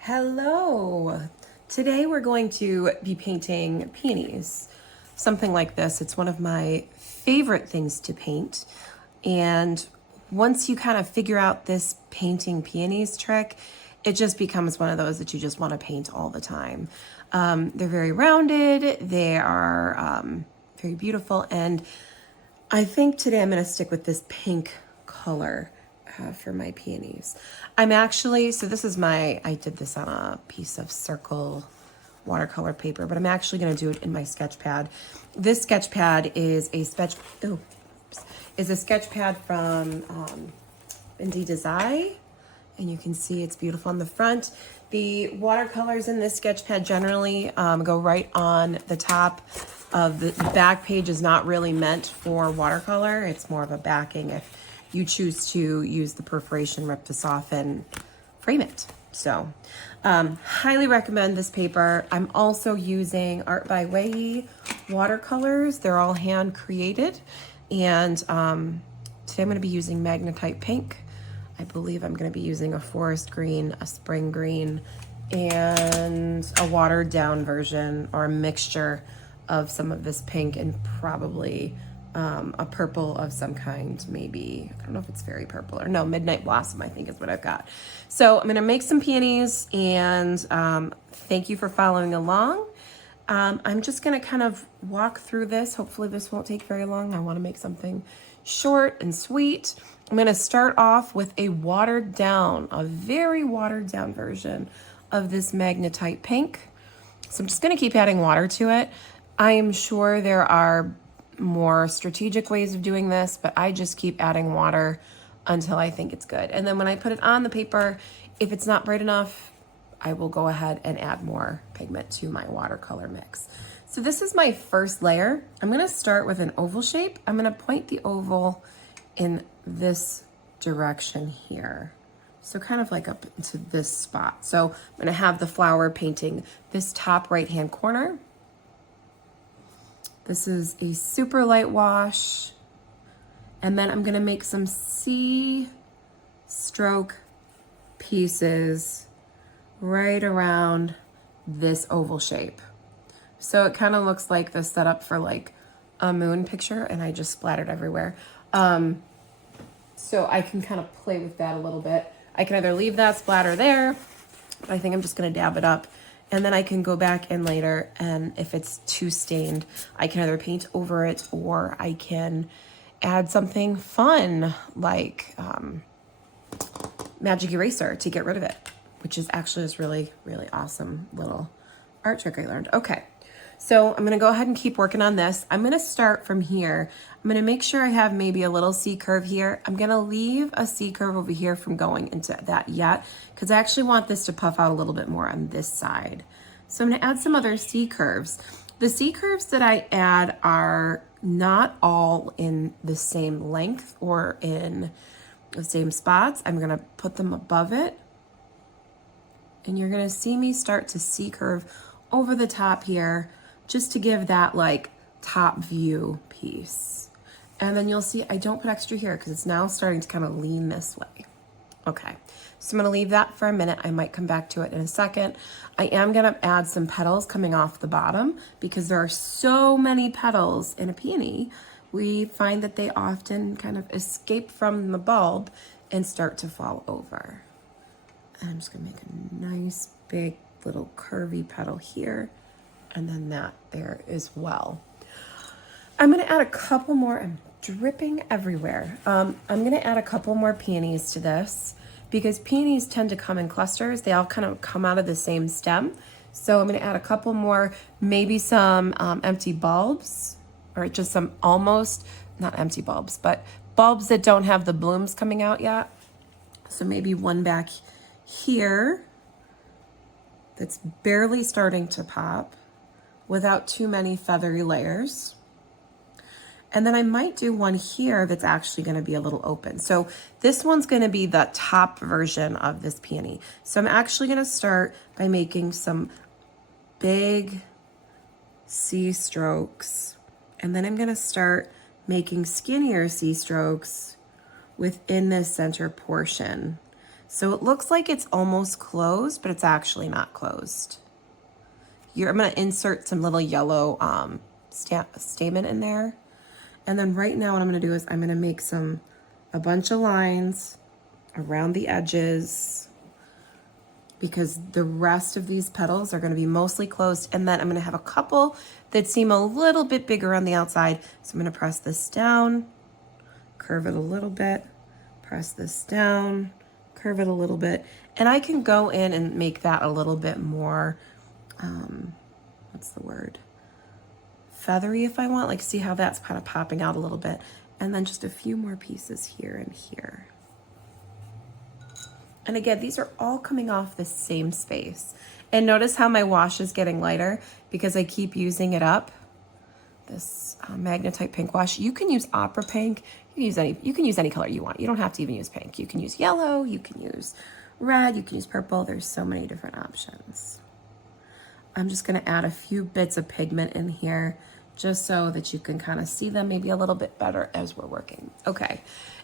Hello! Today we're going to be painting peonies. Something like this. It's one of my favorite things to paint. And once you kind of figure out this painting peonies trick, it just becomes one of those that you just want to paint all the time. They're very rounded, they are very beautiful, and I think today I'm going to stick with this pink color for my peonies. So this is I did this on a piece of circle watercolor paper, but I'm actually going to do it in my sketch pad. This sketch pad is a sketch pad from Indie Design, and you can see it's beautiful on the front. The watercolors in this sketch pad generally go right on the top of the back page. Is not really meant for watercolor. It's more of a backing if you choose to use the perforation, rip this off and frame it. So highly recommend this paper. I'm also using Art by Way watercolors. They're all hand created. And today I'm going to be using Magnetite Pink. I believe I'm going to be using a forest green, a spring green, and a watered down version or a mixture of some of this pink and probably a purple of some kind, maybe. I don't know if it's fairy purple or no, Midnight Blossom, I think is what I've got. So I'm going to make some peonies, and thank you for following along. I'm just going to kind of walk through this. Hopefully this won't take very long. I want to make something short and sweet. I'm going to start off with a very watered down version of this Magnetite Pink. So I'm just going to keep adding water to it. I am sure there are more strategic ways of doing this, but I just keep adding water until I think it's good. And then when I put it on the paper, if it's not bright enough, I will go ahead and add more pigment to my watercolor mix. So this is my first layer. I'm going to start with an oval shape. I'm going to point the oval in this direction here. So kind of like up into this spot. So I'm going to have the flower painting this top right-hand corner. This is a super light wash. And then I'm going to make some C stroke pieces right around this oval shape. So it kind of looks like the setup for like a moon picture, and I just splattered everywhere. So I can kind of play with that a little bit. I can either leave that splatter there, but I think I'm just going to dab it up. And then I can go back in later, and if it's too stained, I can either paint over it or I can add something fun like magic eraser to get rid of it, which is actually this really, really awesome little art trick I learned. Okay, so I'm going to go ahead and keep working on this. I'm going to start from here. I'm going to make sure I have maybe a little C curve here. I'm going to leave a C curve over here from going into that yet, because I actually want this to puff out a little bit more on this side. So I'm going to add some other C curves. The C curves that I add are not all in the same length or in the same spots. I'm going to put them above it. And you're going to see me start to C curve over the top here, just to give that like top view piece. And then you'll see I don't put extra here because it's now starting to kind of lean this way. Okay, so I'm going to leave that for a minute. I might come back to it in a second. I am going to add some petals coming off the bottom because there are so many petals in a peony. We find that they often kind of escape from the bulb and start to fall over. And I'm just going to make a nice big little curvy petal here, and then that there as well. I'm going to add a couple more. I'm dripping everywhere. I'm going to add a couple more peonies to this because peonies tend to come in clusters. They all kind of come out of the same stem. So I'm going to add a couple more, maybe some empty bulbs, or just some almost, not empty bulbs, but bulbs that don't have the blooms coming out yet. So maybe one back here that's barely starting to pop without too many feathery layers. And then I might do one here that's actually going to be a little open. So this one's going to be the top version of this peony. So I'm actually going to start by making some big C strokes. And then I'm going to start making skinnier C-strokes within this center portion. So it looks like it's almost closed, but it's actually not closed. I'm gonna insert some little yellow stamen in there. And then right now what I'm gonna do is I'm gonna make a bunch of lines around the edges because the rest of these petals are gonna be mostly closed. And then I'm gonna have a couple that seem a little bit bigger on the outside. So I'm gonna press this down, curve it a little bit, press this down, curve it a little bit. And I can go in and make that a little bit more, what's the word? Feathery if I want, like see how that's kind of popping out a little bit. And then just a few more pieces here and here. And again, these are all coming off the same space. And notice how my wash is getting lighter because I keep using it up. This Magnetite pink wash. You can use opera pink. You can use any color you want. You don't have to even use pink. You can use yellow, you can use red, you can use purple. There's so many different options. I'm just gonna add a few bits of pigment in here just so that you can kind of see them maybe a little bit better as we're working. Okay,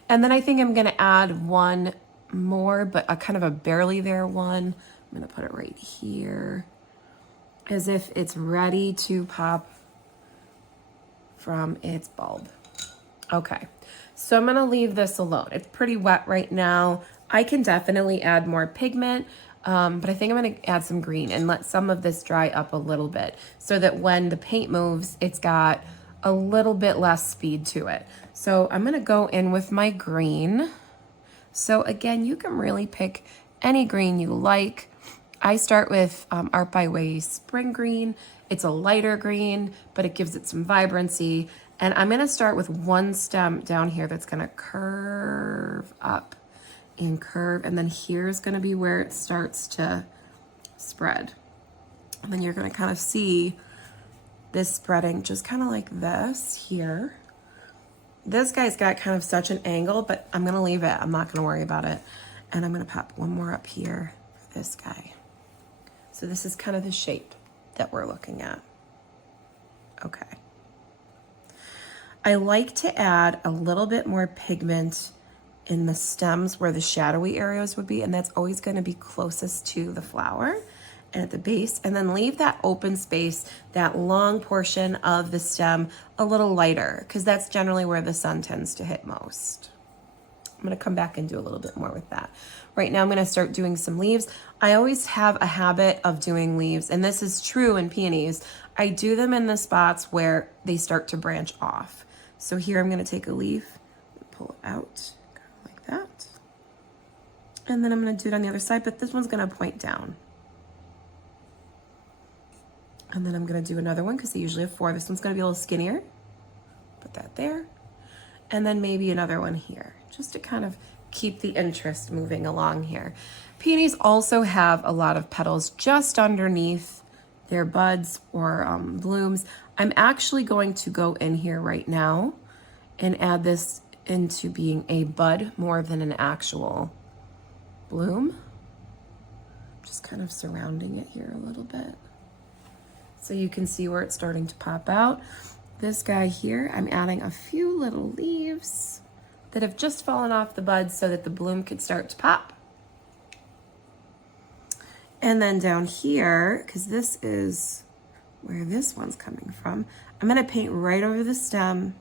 and then I think I'm gonna add one more, but a kind of a barely there one. I'm gonna put it right here as if it's ready to pop from its bulb. Okay, so I'm gonna leave this alone. It's pretty wet right now. I can definitely add more pigment, but I think I'm gonna add some green and let some of this dry up a little bit so that when the paint moves, it's got a little bit less speed to it. So I'm gonna go in with my green. So again, you can really pick any green you like. I start with Art by Way Spring Green. It's a lighter green, but it gives it some vibrancy. And I'm gonna start with one stem down here that's gonna curve up and curve. And then here's gonna be where it starts to spread. And then you're gonna kind of see this spreading just kind of like this here. This guy's got kind of such an angle, but I'm gonna leave it. I'm not gonna worry about it. And I'm gonna pop one more up here for this guy. So this is kind of the shape that we're looking at. Okay. I like to add a little bit more pigment in the stems where the shadowy areas would be, and that's always gonna be closest to the flower and at the base, and then leave that open space, that long portion of the stem a little lighter, because that's generally where the sun tends to hit most. I'm gonna come back and do a little bit more with that. Right now I'm gonna start doing some leaves. I always have a habit of doing leaves, and this is true in peonies. I do them in the spots where they start to branch off. So here I'm gonna take a leaf, pull it out, kind of like that. And then I'm gonna do it on the other side, but this one's gonna point down. And then I'm gonna do another one because they usually have 4. This one's gonna be a little skinnier. Put that there. And then maybe another one here, just to kind of keep the interest moving along here. Peonies also have a lot of petals just underneath their buds or blooms. I'm actually going to go in here right now and add this into being a bud more than an actual bloom. Just kind of surrounding it here a little bit, so you can see where it's starting to pop out. This guy here, I'm adding a few little leaves that have just fallen off the buds so that the bloom could start to pop. And then down here, because this is where this one's coming from, I'm gonna paint right over the stem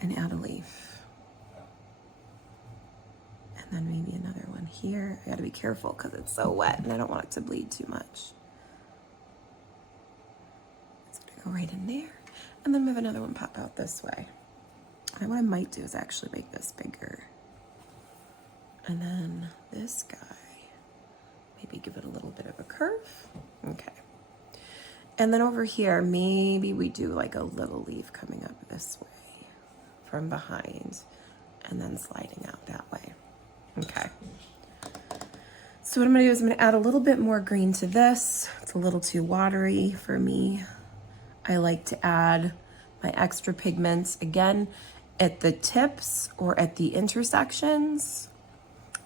and add a leaf. And then maybe another one here. I gotta be careful because it's so wet and I don't want it to bleed too much. Go right in there, and then we have another one pop out this way. And what I might do is actually make this bigger. And then this guy, maybe give it a little bit of a curve. Okay. And then over here, maybe we do like a little leaf coming up this way from behind and then sliding out that way. Okay. So what I'm gonna do is I'm gonna add a little bit more green to this. It's a little too watery for me. I like to add my extra pigments again at the tips or at the intersections.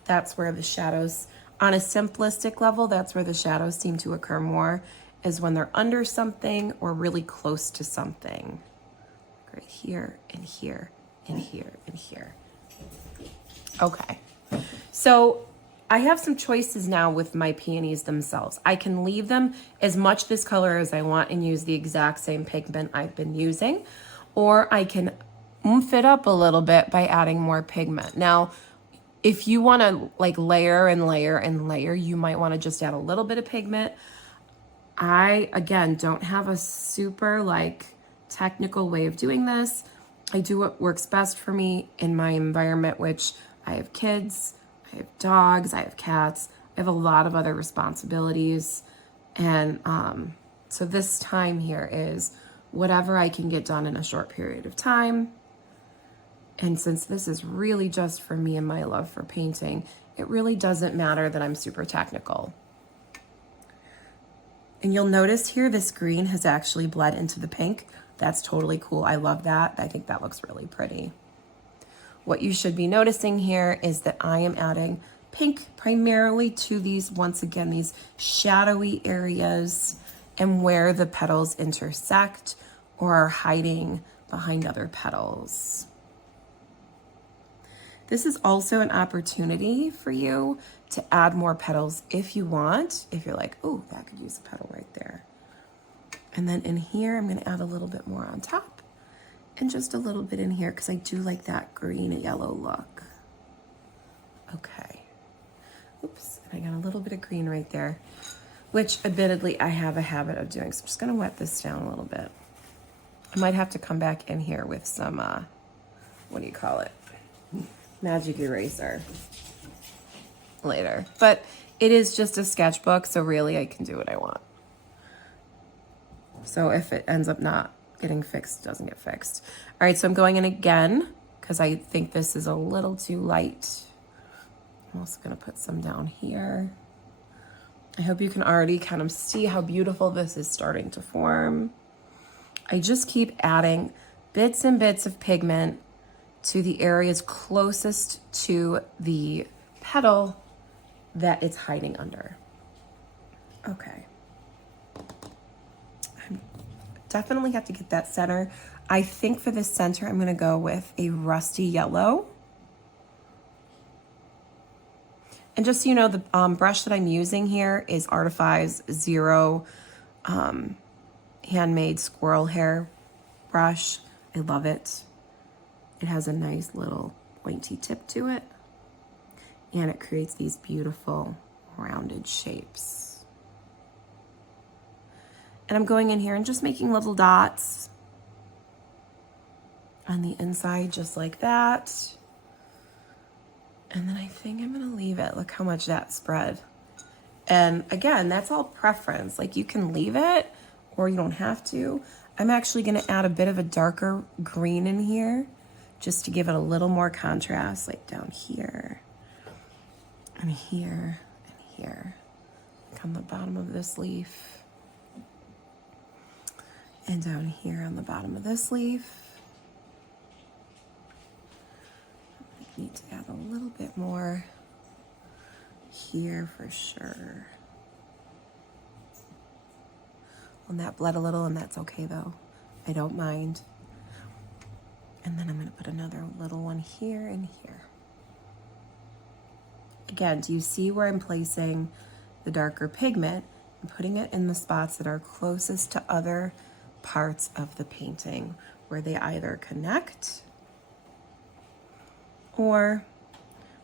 That's where the shadows, on a simplistic level, that's where the shadows seem to occur more, is when they're under something or really close to something. right here and here and here and here. Okay, so I have some choices now with my peonies themselves. I can leave them as much this color as I want and use the exact same pigment I've been using, or I can oomph it up a little bit by adding more pigment. Now, if you want to like layer and layer and layer, you might want to just add a little bit of pigment. I, again, don't have a super like technical way of doing this. I do what works best for me in my environment, which I have kids, I have dogs, I have cats, I have a lot of other responsibilities. And so this time here is whatever I can get done in a short period of time. And since this is really just for me and my love for painting, it really doesn't matter that I'm super technical. And you'll notice here, this green has actually bled into the pink. That's totally cool. I love that. I think that looks really pretty. What you should be noticing here is that I am adding pink primarily to these, once again, these shadowy areas and where the petals intersect or are hiding behind other petals. This is also an opportunity for you to add more petals if you want. If you're like, oh, that could use a petal right there. And then in here, I'm gonna add a little bit more on top and just a little bit in here because I do like that green and yellow look. Okay. Oops, and I got a little bit of green right there, which admittedly I have a habit of doing. So I'm just gonna wet this down a little bit. I might have to come back in here with some, what do you call it? Magic eraser later. But it is just a sketchbook, so really I can do what I want. So if it ends up not getting fixed, it doesn't get fixed. All right, so I'm going in again because I think this is a little too light. I'm also gonna put some down here. I hope you can already kind of see how beautiful this is starting to form. I just keep adding bits and bits of pigment to the areas closest to the petal that it's hiding under. Okay. I definitely have to get that center. I think for the center, I'm gonna go with a rusty yellow. And just so you know, the brush that I'm using here is Artify's Zero handmade squirrel hair brush. I love it. It has a nice little pointy tip to it, and it creates these beautiful rounded shapes. And I'm going in here and just making little dots on the inside, just like that. And then I think I'm gonna leave it. Look how much that spread. And again, that's all preference. Like, you can leave it or you don't have to. I'm actually gonna add a bit of a darker green in here just to give it a little more contrast, like down here and here and here. Like on the bottom of this leaf. And down here on the bottom of this leaf. I need to add a little bit more here for sure. And that bled a little, and that's okay though. I don't mind. And then I'm gonna put another little one here and here. Again, do you see where I'm placing the darker pigment and putting it in the spots that are closest to other parts of the painting where they either connect or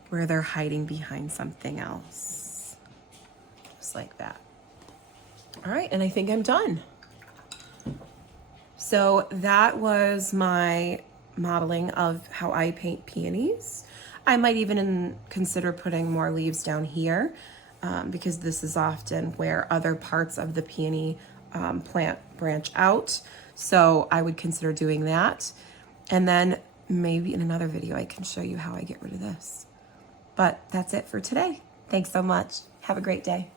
where they're hiding behind something else. Just like that. All right, and I think I'm done. So that was my modeling of how I paint peonies. I might even consider putting more leaves down here because this is often where other parts of the peony plant branch out. So I would consider doing that. And then maybe in another video, I can show you how I get rid of this. But that's it for today. Thanks so much. Have a great day.